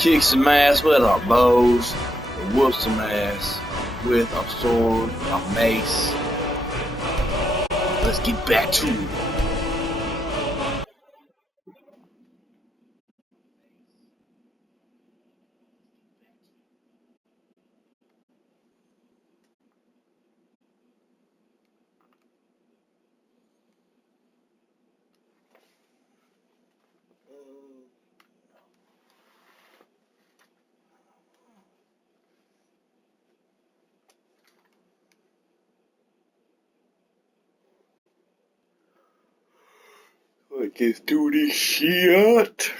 kick some ass with our bows, and whoop some ass with our sword, our mace. Let's get back to it. Let's do this shit.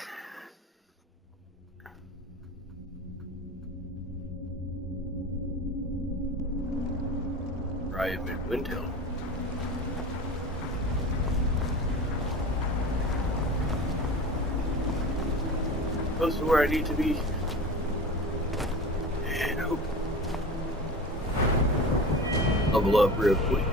Private window. Close to where I need to be. And level up real quick.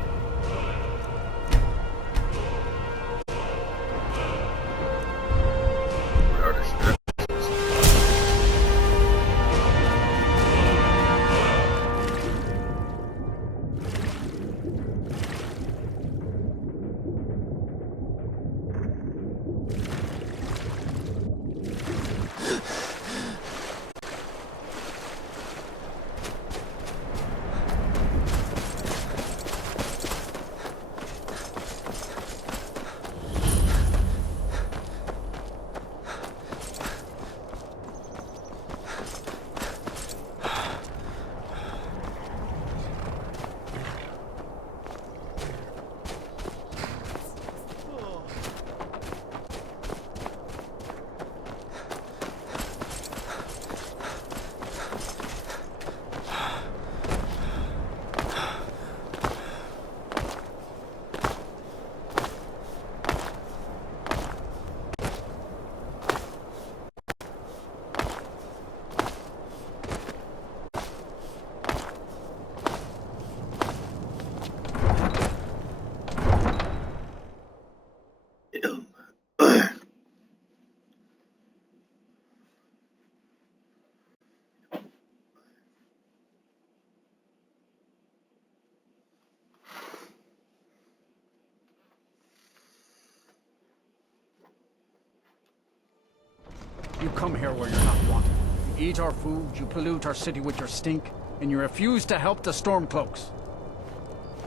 You come here where you're not wanted. You eat our food, you pollute our city with your stink, and you refuse to help the Stormcloaks.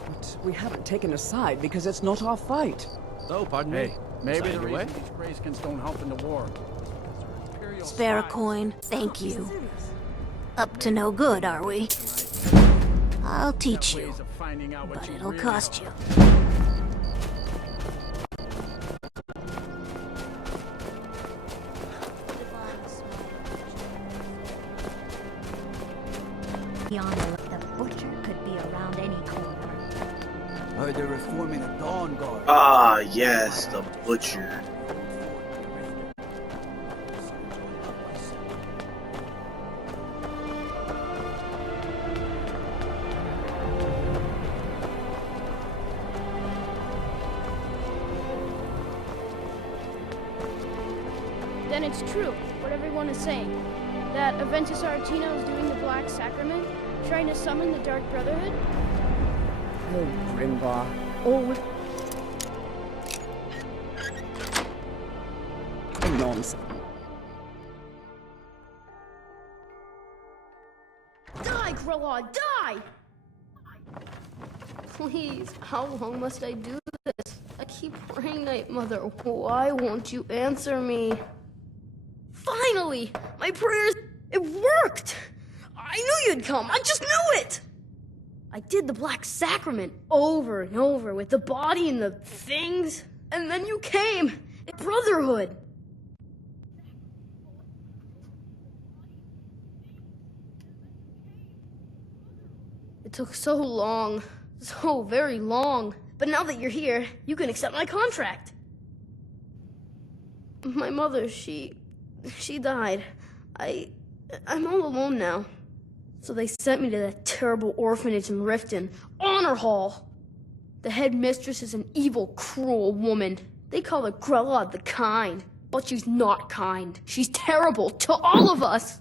But we haven't taken a side because it's not our fight. Oh, pardon Hey, me. maybe the reason these Greyskins don't help in the war. Spare a coin, thank you. Up to no good, are we? I'll teach you, but it'll cost you. Beyond the butcher could be around any corner. Heard they're reforming a Dawn Guard. Ah, yes, the butcher. Then it's true, what everyone is saying. That Aventus Aretino is doing the Black Sacrament, trying to summon the Dark Brotherhood? Oh, Grimbar. Oh, nonsense. Die, Grelod, die! Please, how long must I do this? I keep praying, Night Mother. Why won't you answer me? Finally! My prayers, it worked! I knew you'd come, I just knew it! I did the Black Sacrament over and over with the body and the things, and then you came! Brotherhood! It took so long, so very long, but now that you're here, you can accept my contract. My mother, she died. I'm all alone now. So they sent me to that terrible orphanage in Riften, Honor Hall. The head mistress is an evil, cruel woman. They call her Grelod the Kind. But she's not kind. She's terrible to all of us.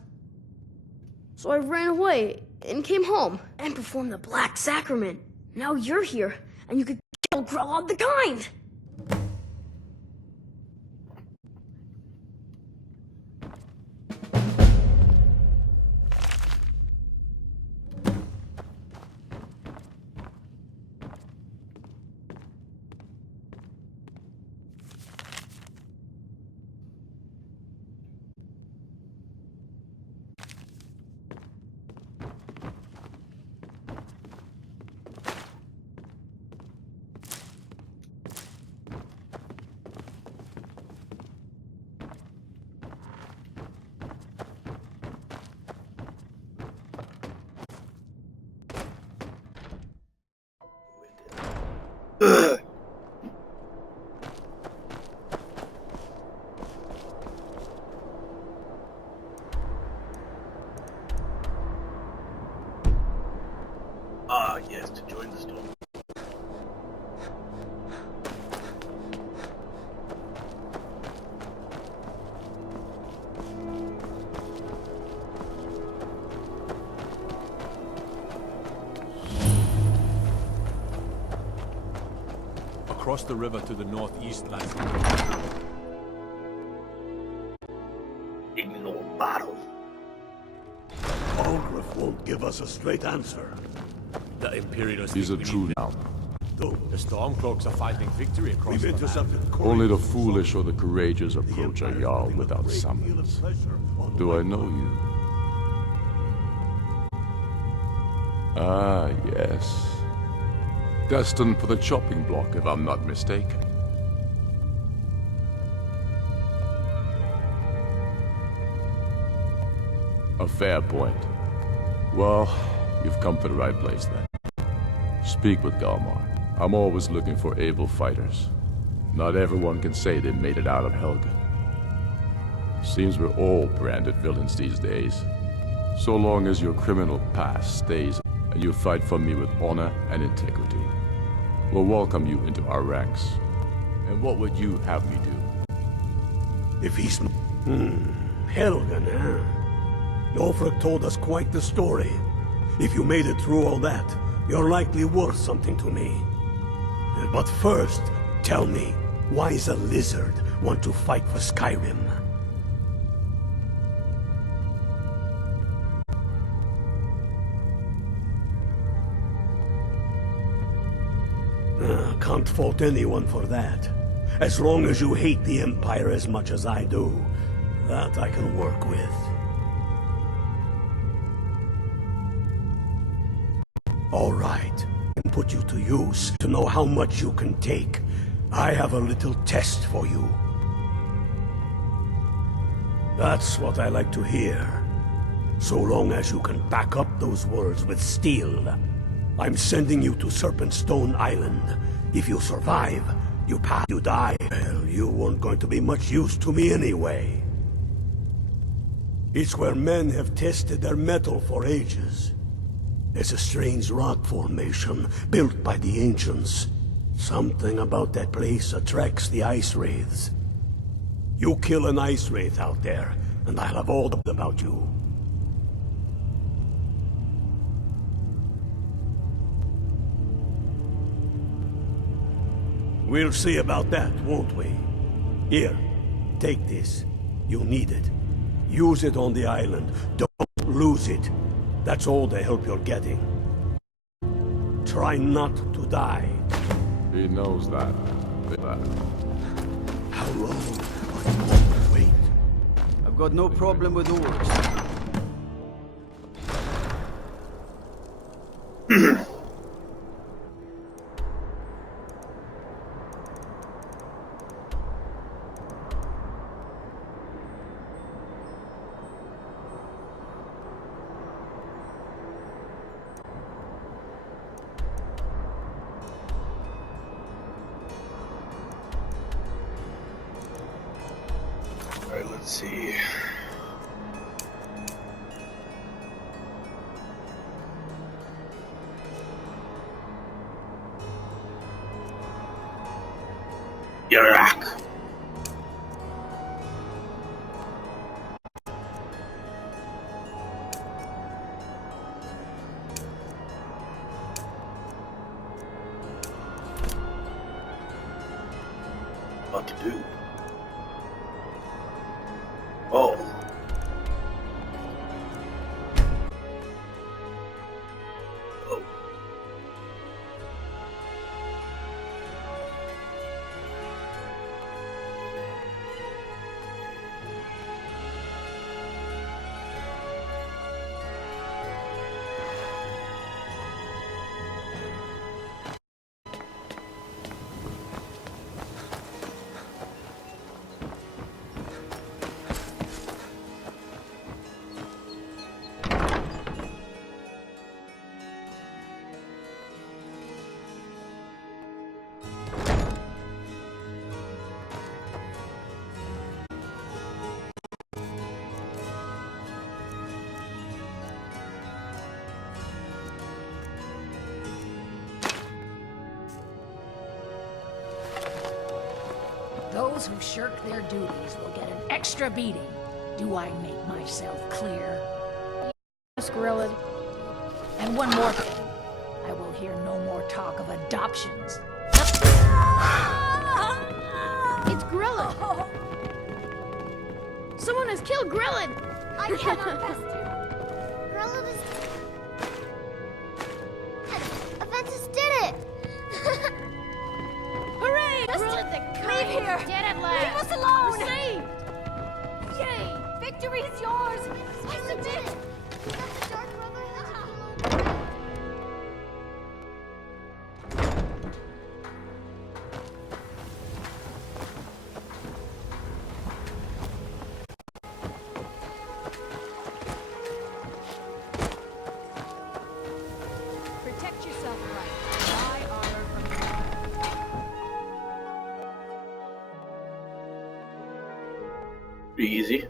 So I ran away and came home and performed the Black Sacrament. Now you're here, and you could kill Grelod the Kind. Yes, to join the storm. Across the river to the northeast lies Ignore battle. Algrif won't give us a straight answer. the Imperials. These are true now. The Stormcloaks are fighting victory across We've the land. intercepted Only the foolish or the courageous approach a Jarl without summons. Do I know you? Ah, yes. Destined for the chopping block, if I'm not mistaken. A fair point. Well, you've come to the right place then. Speak with Galmar. I'm always looking for able fighters. Not everyone can say they made it out of Helgen. Seems we're all branded villains these days. So long as your criminal past stays and you fight for me with honor and integrity, we'll welcome you into our ranks. And what would you have me do? If he's... Helgen, huh? Ulfric told us quite the story. If you made it through all that, you're likely worth something to me. But first, tell me, why does a lizard want to fight for Skyrim? Can't fault anyone for that. As long as you hate the Empire as much as I do, that I can work with. All right, I can put you to use to know how much you can take. I have a little test for you. That's what I like to hear. So long as you can back up those words with steel. I'm sending you to Serpentstone Island. If you survive, you pass, you die. Well, you weren't going to be much use to me anyway. It's where men have tested their metal for ages. It's a strange rock formation built by the ancients. Something about that place attracts the ice wraiths. You kill an ice wraith out there, and I'll have all about you. We'll see about that, won't we? Here, take this. You'll need it. Use it on the island. Don't lose it. That's all the help you're getting. Try not to die. He knows that. How long are you going to wait? I've got no problem with oars. Alright, let's see. Iraq. fucking do? Oh. Oh. Those who shirk their duties will get an extra beating. Do I make myself clear? Yes, Grillin. And one more thing. I will hear no more talk of adoptions. It's Grillin! Someone has killed Grillin! I cannot rest you. Grilla is... Aventus did it! Hooray! Grillin's a Leave here! dead at Leave last! us alone! We're saved! Yay! Victory is yours! I submit! We got the Dark Brotherhood. Protect yourself right. Buy armor from Easy.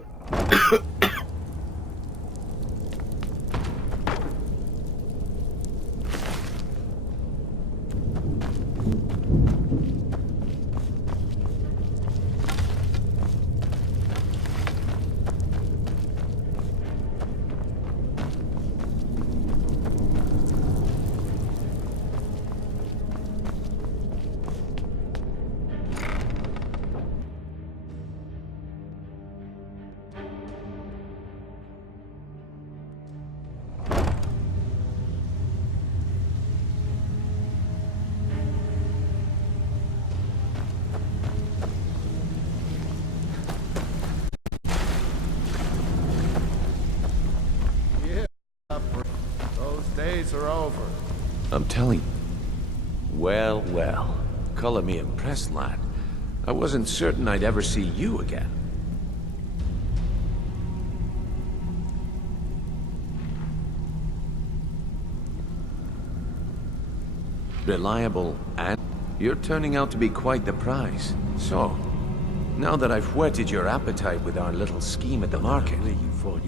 Those days are over. I'm telling you. Well, well. Color me impressed, lad. I wasn't certain I'd ever see you again. Reliable, and you're turning out to be quite the prize. So, now that I've whetted your appetite with our little scheme at the market,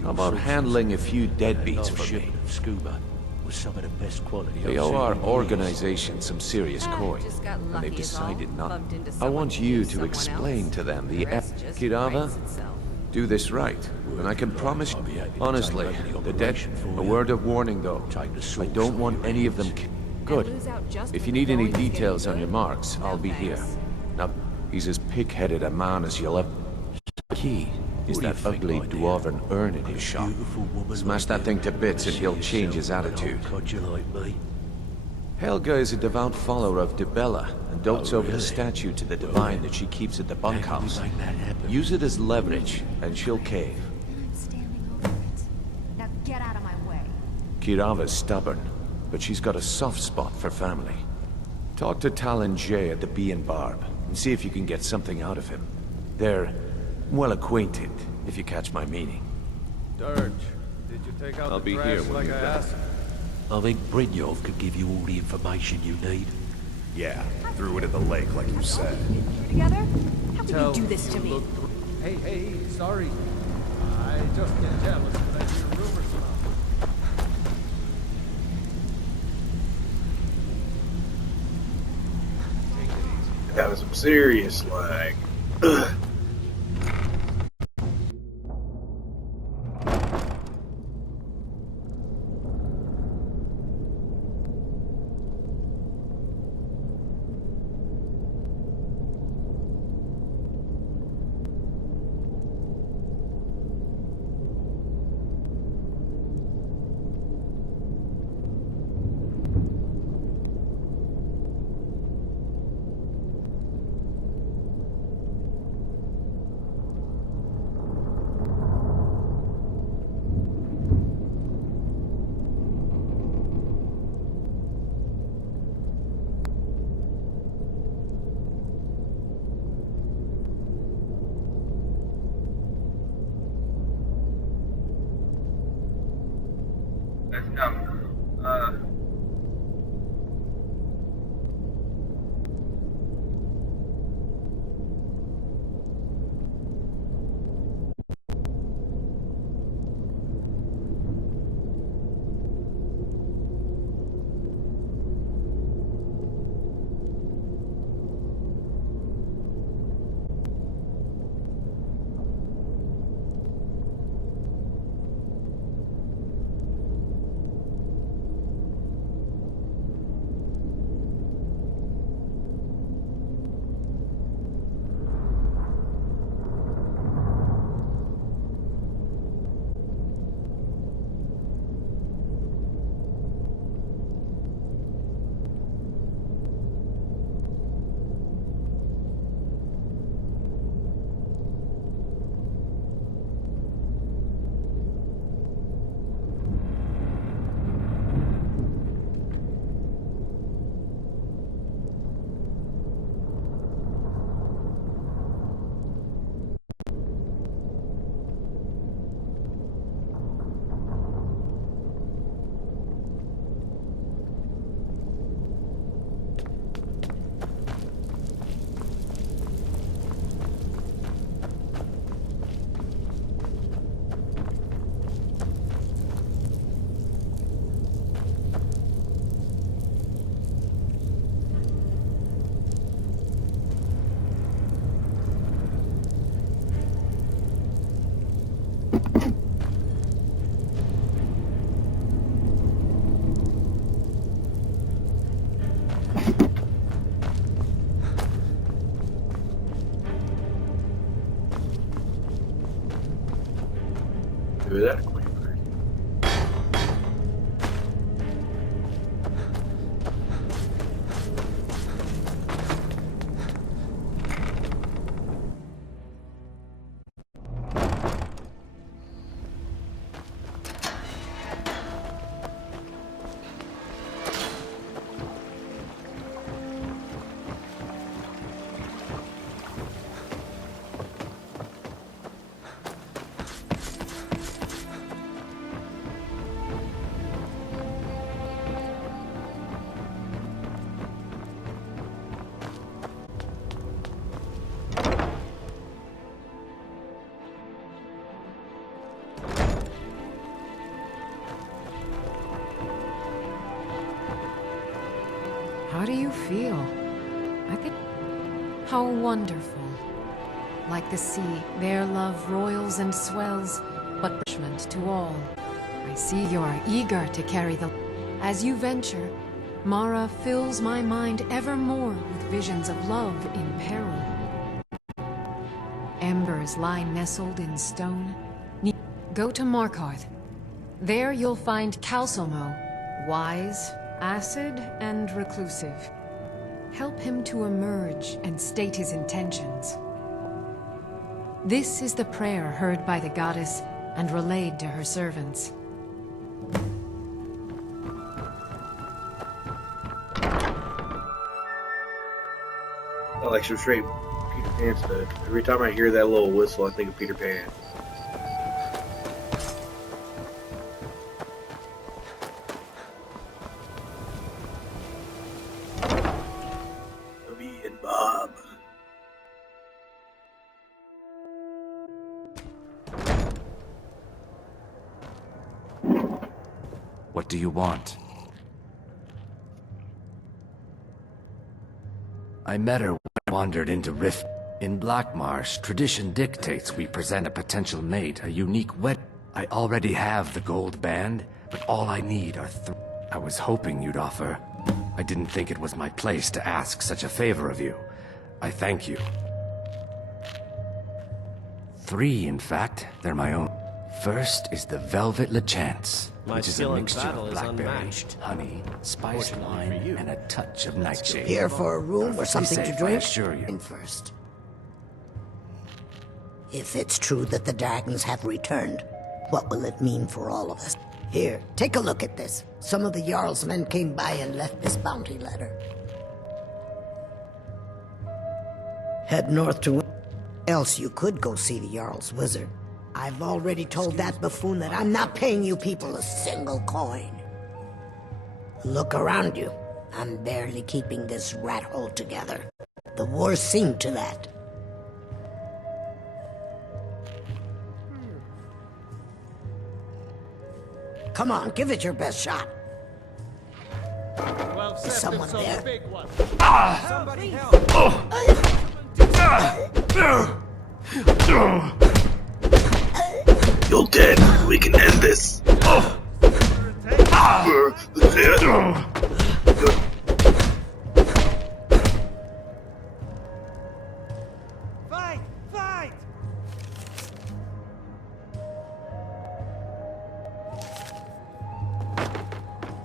how about handling a few deadbeats for me? Scuba with some of the best quality. They owe our organization some serious coin, and they've decided not. I want you to explain to them the Kirava, do this right, and I can promise you, honestly, the dead. A word of warning, though. I don't want any of them. Good. If you need any details on your marks, I'll be here. Now, he's as pig-headed a man as you'll ever. Key is that ugly dwarven urn in his shop. Smash that thing to bits and he'll change his attitude. Helga is a devout follower of Dibella and dotes over the statue to the divine that she keeps at the bunkhouse. Use it as leverage and she'll cave. I'm standing over it. Now get out of my way. Kirava's stubborn, but she's got a soft spot for family. Talk to Talon Jay at the Bee and Barb and see if you can get something out of him. They're well acquainted, if you catch my meaning. Dirge, did you take out I'll the be trash here when like you're I done. asked? I think Brynjolf could give you all the information you need. Yeah, threw it at the lake like you said. you together? How can you do this to me? Hey, sorry. I just get jealous when I hear rumors about it. Having some serious lag. Let's go. Do that. How do you feel? I think... How wonderful. Like the sea, their love roils and swells, but punishment to all. I see you are eager to carry the... As you venture, Mara fills my mind ever more with visions of love in peril. Embers lie nestled in stone. Go to Markarth. There you'll find Calcelmo, wise, acid, and reclusive. Help him to emerge and state his intentions. This is the prayer heard by the goddess and relayed to her servants. I like some straight Peter Pan stuff. Every time I hear that little whistle, I think of Peter Pan. Me and Bob. What do you want? I met her when I wandered into Rift. In Blackmarsh, tradition dictates we present a potential mate a unique wedding. I already have the gold band, but all I need are I was hoping you'd offer. I didn't think it was my place to ask such a favor of you. I thank you. 3, in fact. They're my own. First is the Velvet Lachance, which is a mixture of blackberry, honey, spiced wine, and a touch of nightshade. Here for a room or something to drink? I assure you. First. If it's true that the dragons have returned, what will it mean for all of us? Here, take a look at this. Some of the Jarl's men came by and left this bounty letter. Head north to... Else you could go see the Jarl's wizard. I've already told that buffoon that I'm not paying you people a single coin. Look around you. I'm barely keeping this rat hole together. The war's seen to that. Come on, give it your best shot. Is someone there? Somebody help! You're dead. We can end this. Fight! Fight!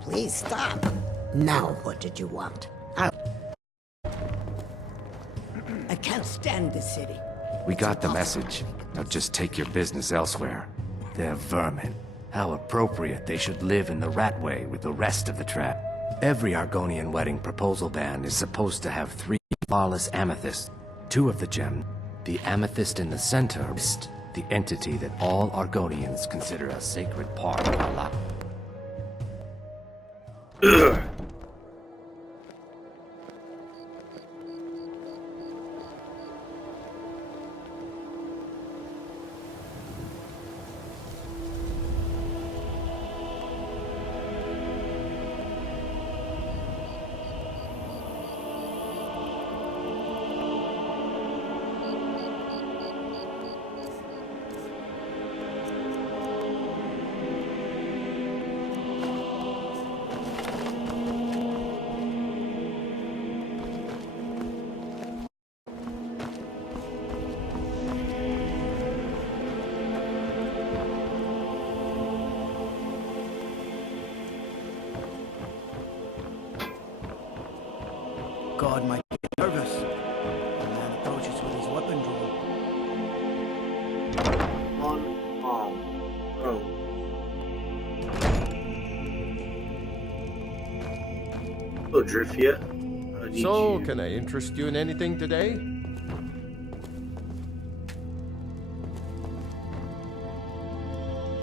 Please stop. Now, what did you want? I can't stand this city. We got the message. Now just take your business elsewhere. They're vermin. How appropriate they should live in the Ratway with the rest of the trap. Every Argonian wedding proposal band is supposed to have 3 flawless amethysts. 2 of the gem. The amethyst in the center is the entity that all Argonians consider a sacred part of our life. God might get nervous. The man approaches with his weapon drawn. Unarmed. Hello, Drifia. So, can I interest you in anything today?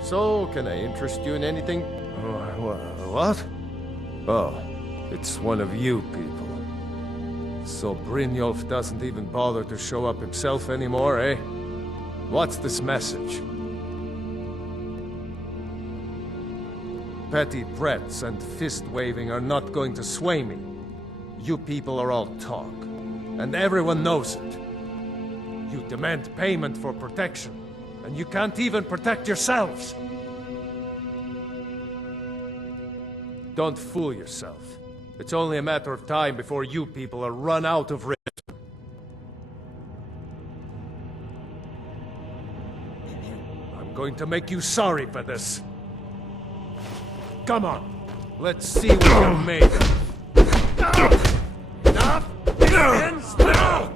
So, can I interest you in anything? What? Oh, it's one of you people. So Brynjolf doesn't even bother to show up himself anymore, eh? What's this message? Petty threats and fist-waving are not going to sway me. You people are all talk, and everyone knows it. You demand payment for protection, and you can't even protect yourselves. Don't fool yourself. It's only a matter of time before you people are run out of rift. I'm going to make you sorry for this. Come on, let's see what you're made of. Enough? Ends now!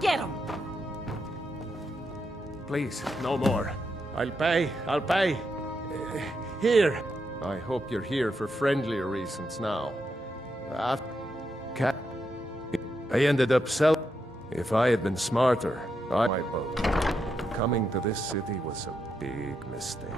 Get him! Please, no more. I'll pay. Here. I hope you're here for friendlier reasons now. I ended up selling. If I had been smarter, my boat. Coming to this city was a big mistake.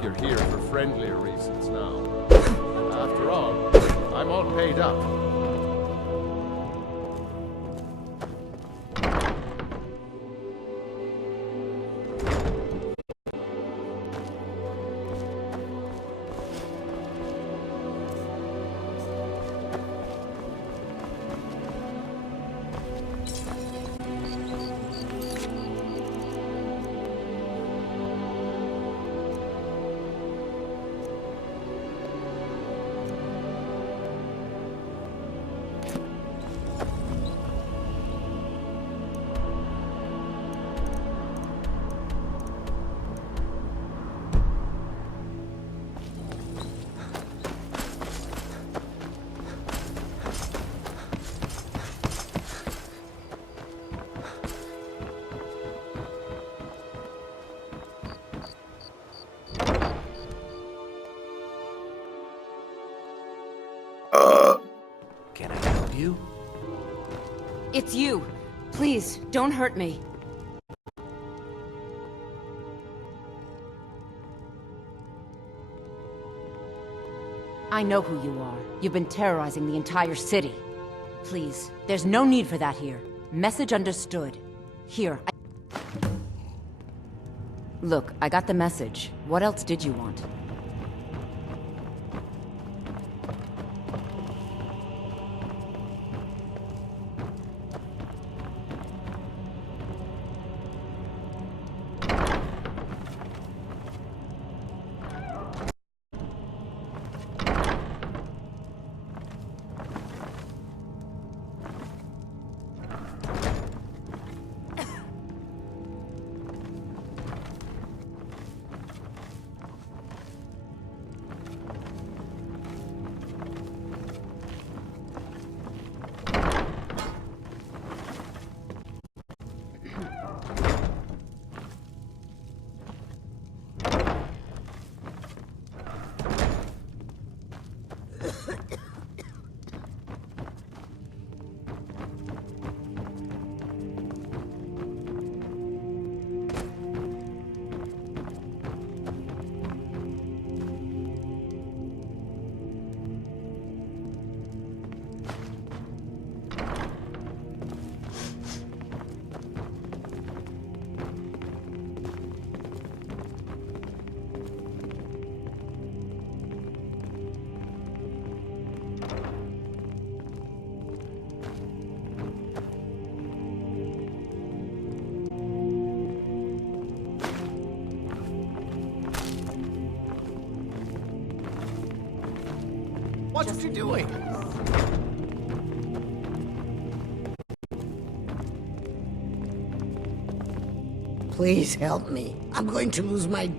You're here for friendlier reasons now. After all, I'm all paid up. Can I help you? It's you. Please, don't hurt me. I know who you are. You've been terrorizing the entire city. Please, there's no need for that here. Message understood. Here, Look, I got the message. What else did you want? What you doing? Please help me. I'm going to lose my...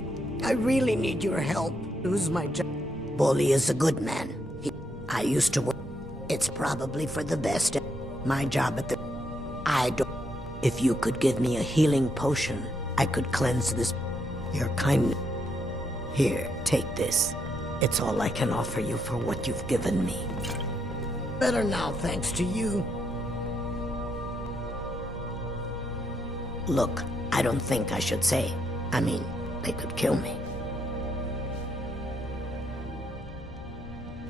I really need your help. Lose my job. Bully is a good man. I used to work. It's probably for the best. My job at the... I don't... If you could give me a healing potion, I could cleanse this... Your kindness. Here, take this. It's all I can offer you for what you've given me. Better now, thanks to you. Look, I don't think I should say. I mean, they could kill me.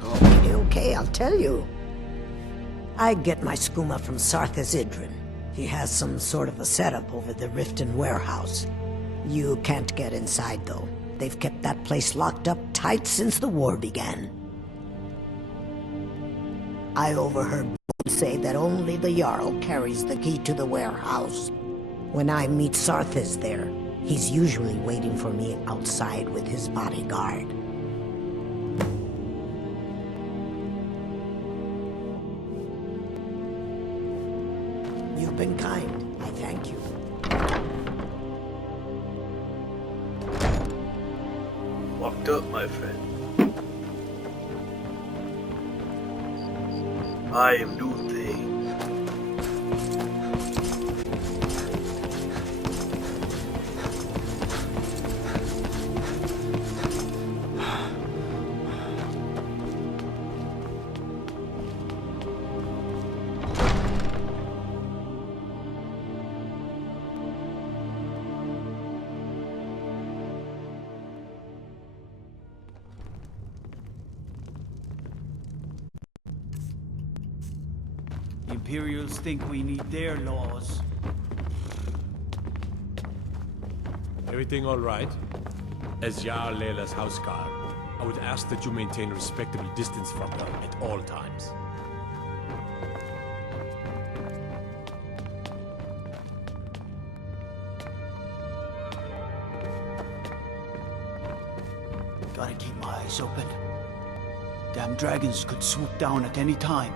Okay, I'll tell you. I get my skooma from Sarthas Idrin. He has some sort of a setup over the Riften warehouse. You can't get inside, though. They've kept that place locked up tight since the war began. I overheard say that only the Jarl carries the key to the warehouse. When I meet Sarthas there, he's usually waiting for me outside with his bodyguard. You've been kind. I thank you. Walked up, my friend. I am new things. The Imperials think we need their laws. Everything all right? As Jarl Layla's houseguard, I would ask that you maintain a respectable distance from her at all times. Gotta keep my eyes open. Damn dragons could swoop down at any time.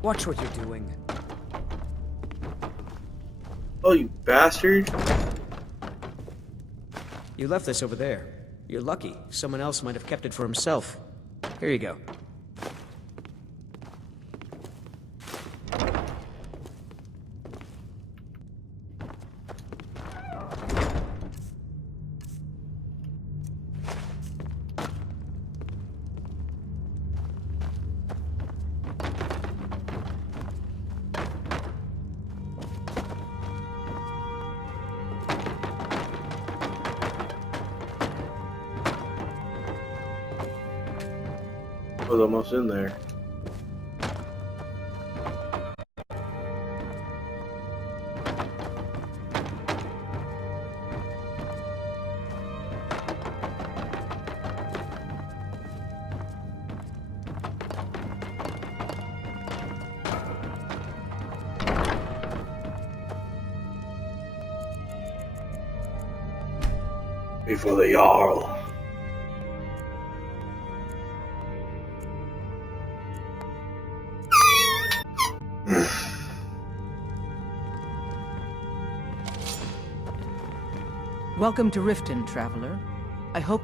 Watch what you're doing. Oh, you bastard. You left this over there. You're lucky. Someone else might have kept it for himself. Here you go. I was almost in there. before the Jarl. Welcome to Riften, traveler. I hope...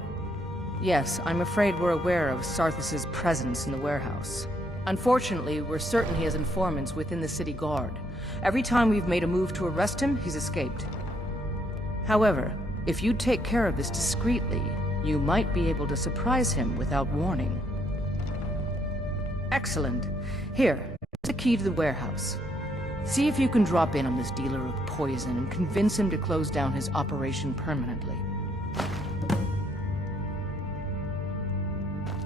Yes, I'm afraid we're aware of Sarthis' presence in the warehouse. Unfortunately, we're certain he has informants within the city guard. Every time we've made a move to arrest him, he's escaped. However, if you take care of this discreetly, you might be able to surprise him without warning. Excellent. Here, here's the key to the warehouse. See if you can drop in on this dealer of poison and convince him to close down his operation permanently.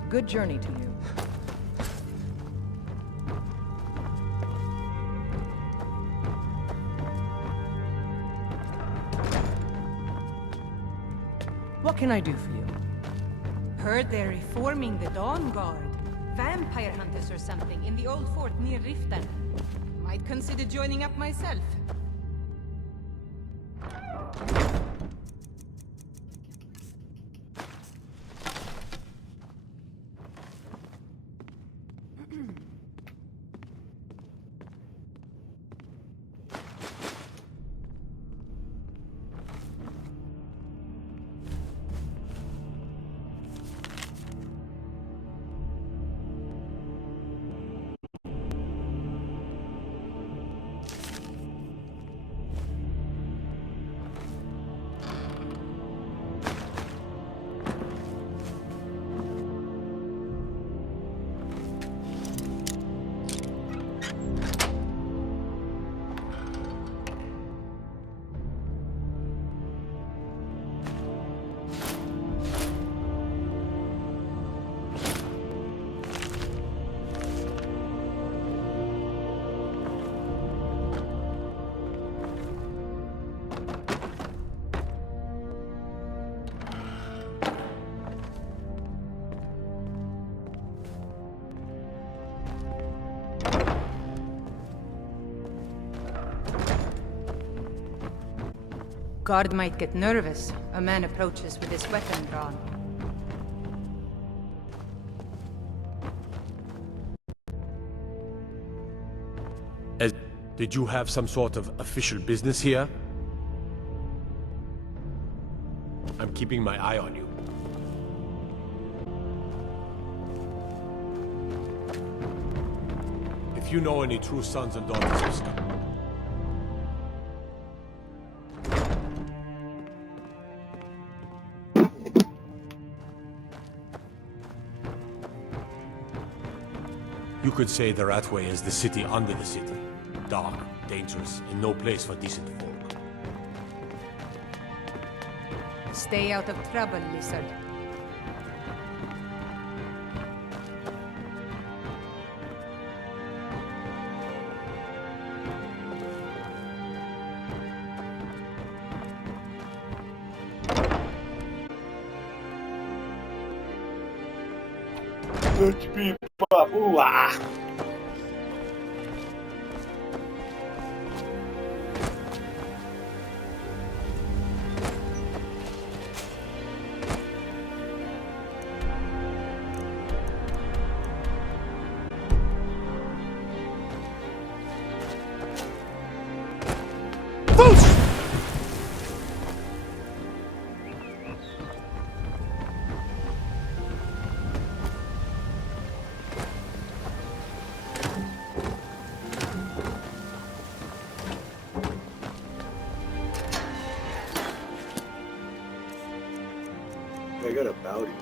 Good journey to you. What can I do for you? Heard they're reforming the Dawn Guard. Vampire hunters or something in the old fort near Riften. Might consider joining up myself. Guard might get nervous. A man approaches with his weapon drawn. Did you have some sort of official business here? I'm keeping my eye on you. If you know any true sons and daughters of Skyrim, you could say the Ratway is the city under the city. Dark, dangerous, and no place for decent folk. Stay out of trouble, lizard. I got a bounty.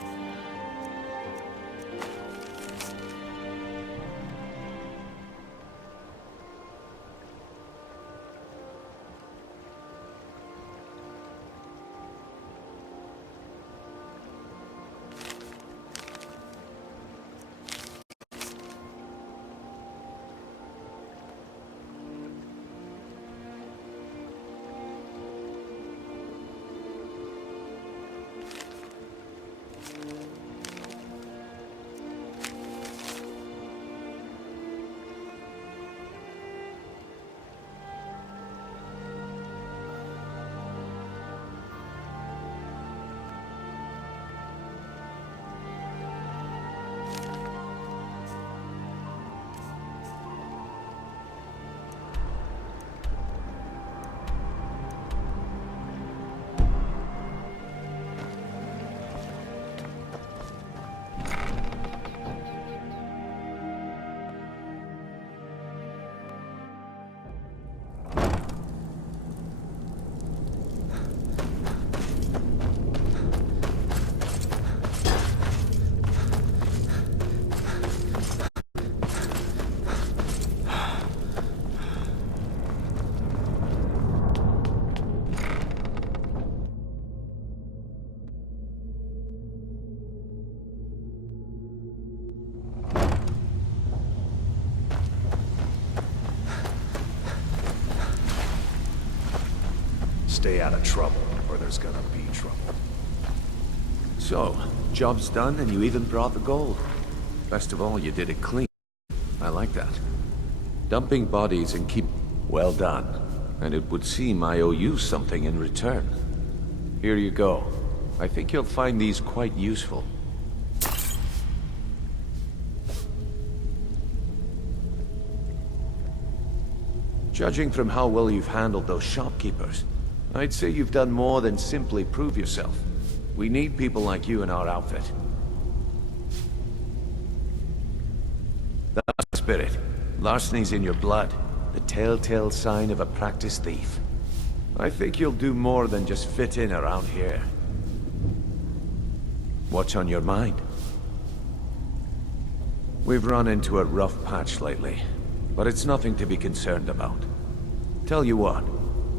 Stay out of trouble, or there's gonna be trouble. So, job's done and you even brought the gold. Best of all, you did it clean. I like that. Dumping bodies and keep... Well done. And it would seem I owe you something in return. Here you go. I think you'll find these quite useful. Judging from how well you've handled those shopkeepers, I'd say you've done more than simply prove yourself. We need people like you in our outfit. That's the spirit. Larceny's in your blood. The telltale sign of a practiced thief. I think you'll do more than just fit in around here. What's on your mind? We've run into a rough patch lately, but it's nothing to be concerned about. Tell you what,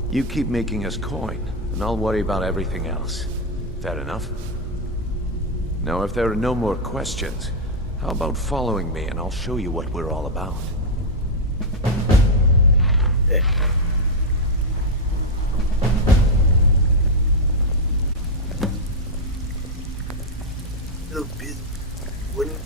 you keep making us coin, and I'll worry about everything else. Fair enough? Now, if there are no more questions, how about following me and I'll show you what we're all about? Little bit wouldn't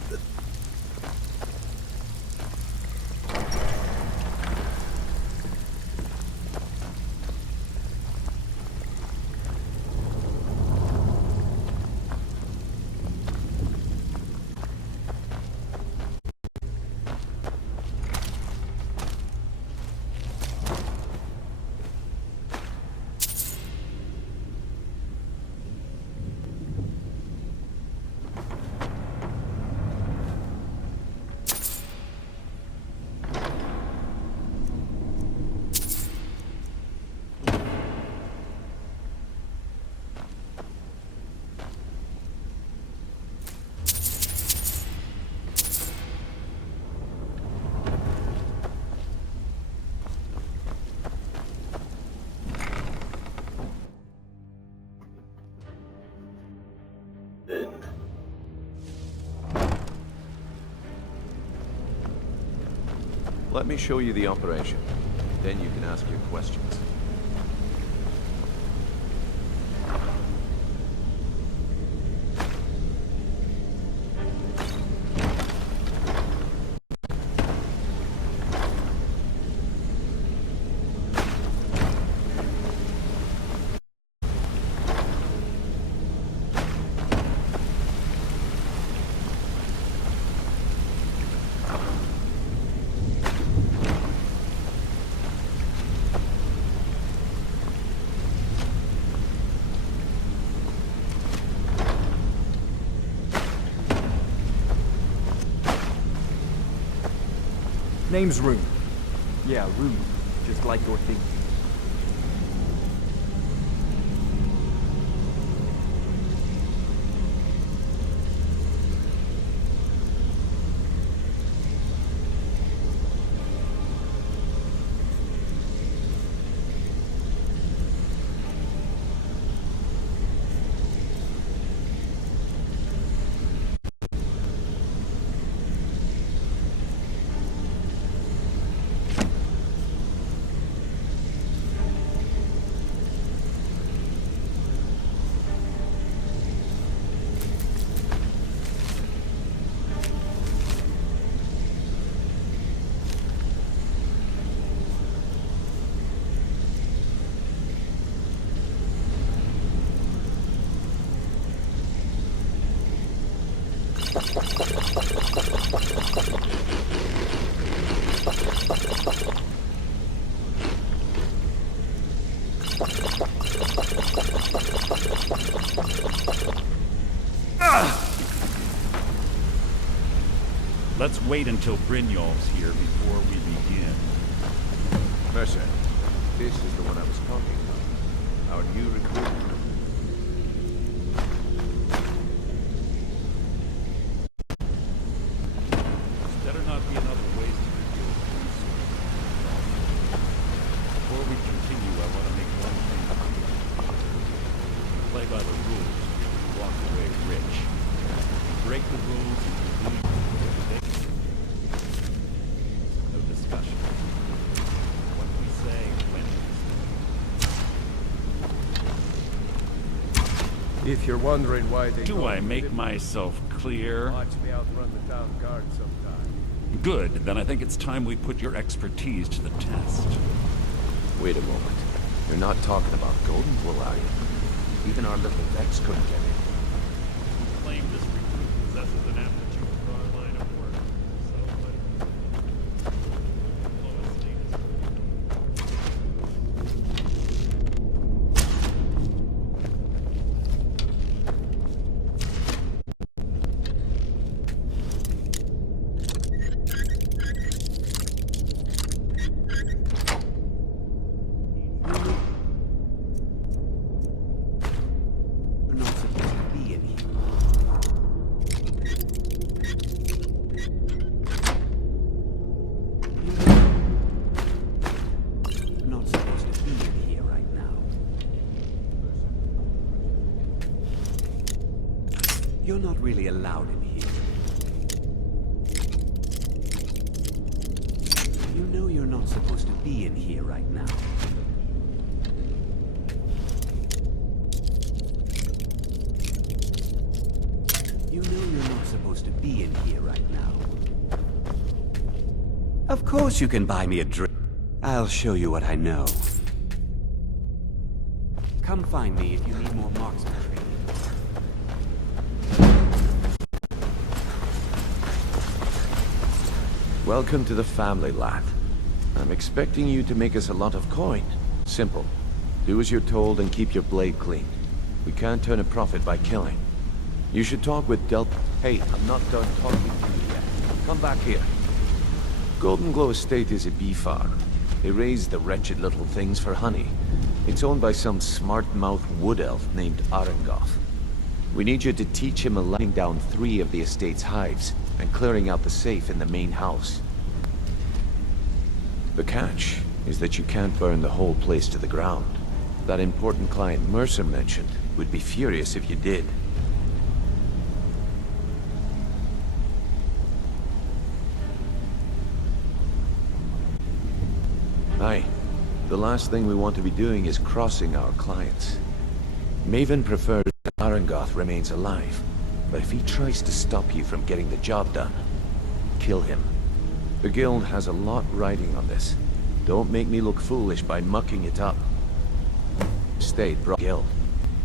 Let me show you the operation. Then you can ask your questions. Name's Rune. Yeah, Rune. Just like you're thinking. Let's wait until Brynjolf's here before we begin. Mercer, this is the one I was talking about. Our new recruit. Better not be another wasted review. Before we continue, I want to make one thing clear. Play by the rules, you walk away rich. Break the rules, you leave. No discussion. What we say, when we say. If you're wondering why they Do call I me make Limbo, myself clear? watch me outrun the town guard sometime. Good, then I think it's time we put your expertise to the test. Wait a moment. You're not talking about Golden Glow, are you? Even our little Vex couldn't get in. Claim this recruit possesses an aptitude for our line of work. You're not supposed to be in here. You're not supposed to be in here right now. You're not really allowed in here. You know you're not supposed to be in here right now. You know you're not supposed to be in here right now. Of course you can buy me a drink. I'll show you what I know. Come find me if you need more marksman training. Welcome to the family, lad. I'm expecting you to make us a lot of coin. Simple. Do as you're told and keep your blade clean. We can't turn a profit by killing. You should talk with Hey, I'm not done talking to you yet. Come back here. Golden Glow Estate is a bee farm. They raise the wretched little things for honey. It's owned by some smart-mouthed wood elf named Arengoth. We need you to teach him laying down 3 of the estate's hives and clearing out the safe in the main house. The catch is that you can't burn the whole place to the ground. That important client Mercer mentioned would be furious if you did. Aye. The last thing we want to be doing is crossing our clients. Maven prefers that Arengoth remains alive, but if he tries to stop you from getting the job done, kill him. The guild has a lot riding on this. Don't make me look foolish by mucking it up. State brought guild.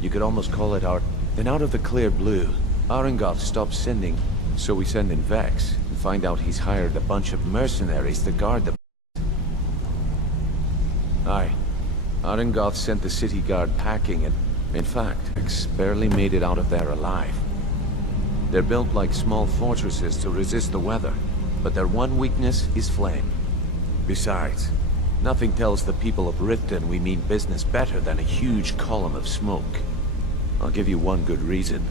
You could almost call it our... Then out of the clear blue, Arengoth stopped sending, so we send in Vex and find out he's hired a bunch of mercenaries to guard the... Aye. Arengoth sent the city guard packing and, in fact, Vex barely made it out of there alive. They're built like small fortresses to resist the weather, but their one weakness is flame. Besides, nothing tells the people of Riften we mean business better than a huge column of smoke. I'll give you one good reason.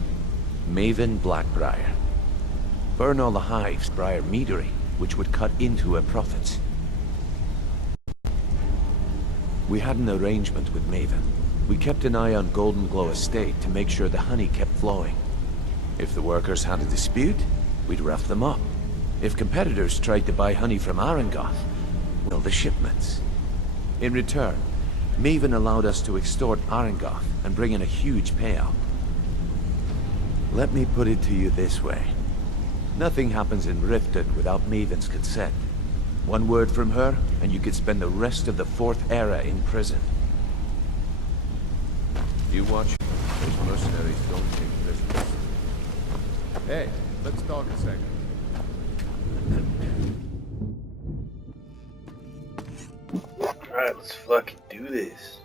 Maven Blackbriar. Burn all the hives, Briar Meadery, which would cut into her profits. We had an arrangement with Maven. We kept an eye on Golden Glow Estate to make sure the honey kept flowing. If the workers had a dispute, we'd rough them up. If competitors tried to buy honey from Arengoth, well, the shipments. In return, Maven allowed us to extort Arengoth and bring in a huge payout. Let me put it to you this way. Nothing happens in Riften without Maven's consent. One word from her, and you could spend the rest of the 4th era in prison. You watch. Those mercenaries don't take prisoners. Hey, let's talk a second. Alright, let's fucking do this.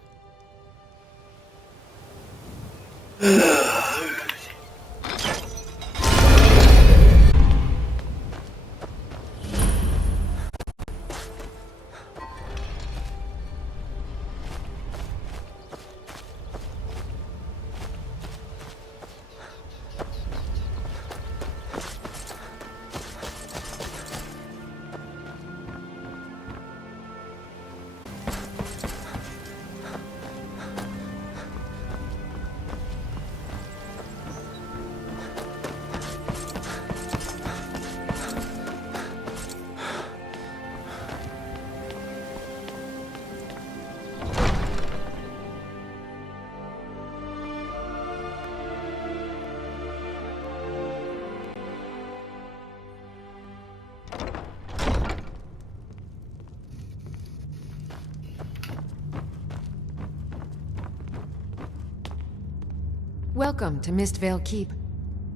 Welcome to Mistvale Keep.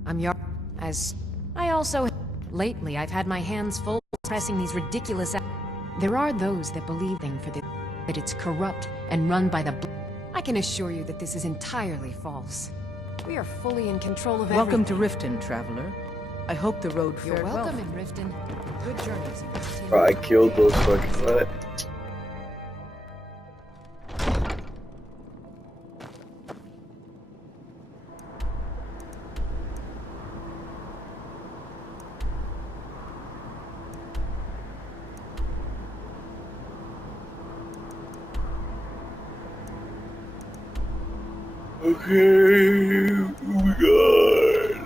I'm Yar. As I also. Lately, I've had my hands full pressing these ridiculous. There are those that believe that it's corrupt and run by the. I can assure you that this is entirely false. We are fully in control of everything. Welcome to Riften, traveler. I hope the road You're fared well. welcome in Riften. Good journeys. Bro, I killed those fucking what? Okay, oh my god.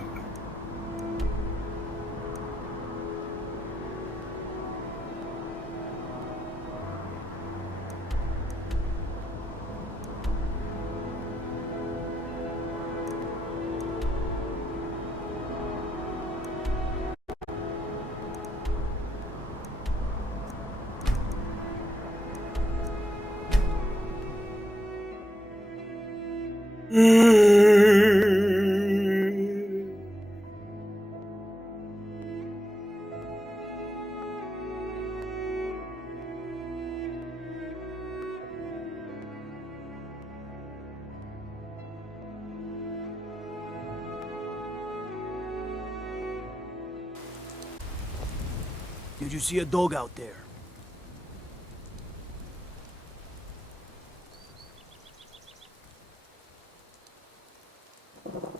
Did you see a dog out there?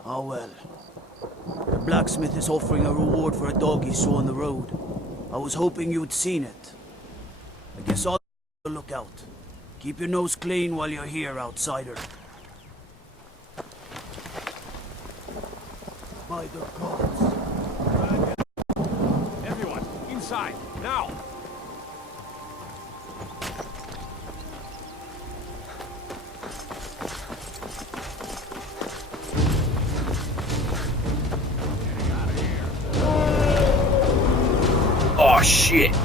Oh well. The blacksmith is offering a reward for a dog he saw on the road. I was hoping you'd seen it. I guess I'll look out. Keep your nose clean while you're here, outsider. By the gods. Everyone, inside, now! Oh shit.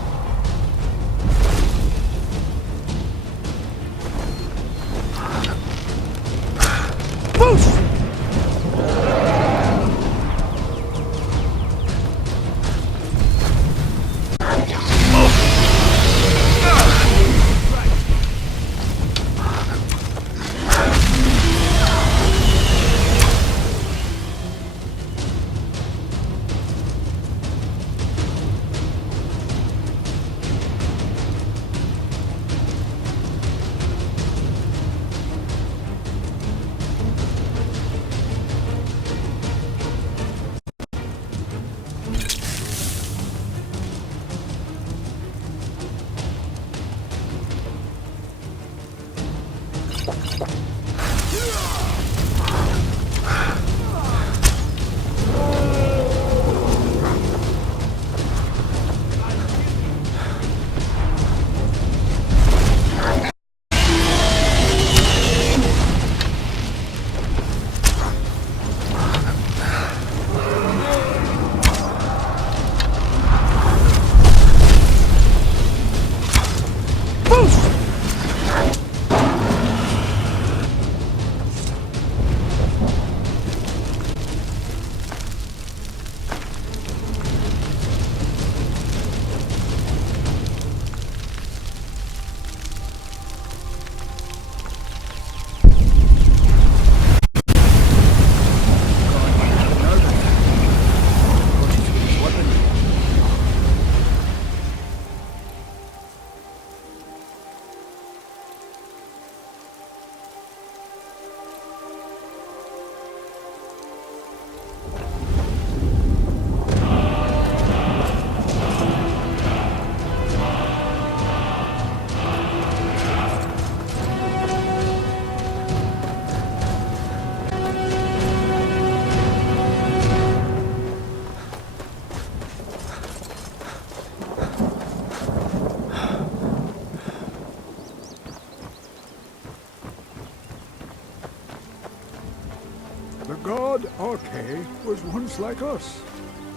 The god Arche was once like us,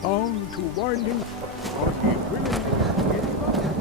bound to winding, or he willingly gave up.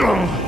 Ugh.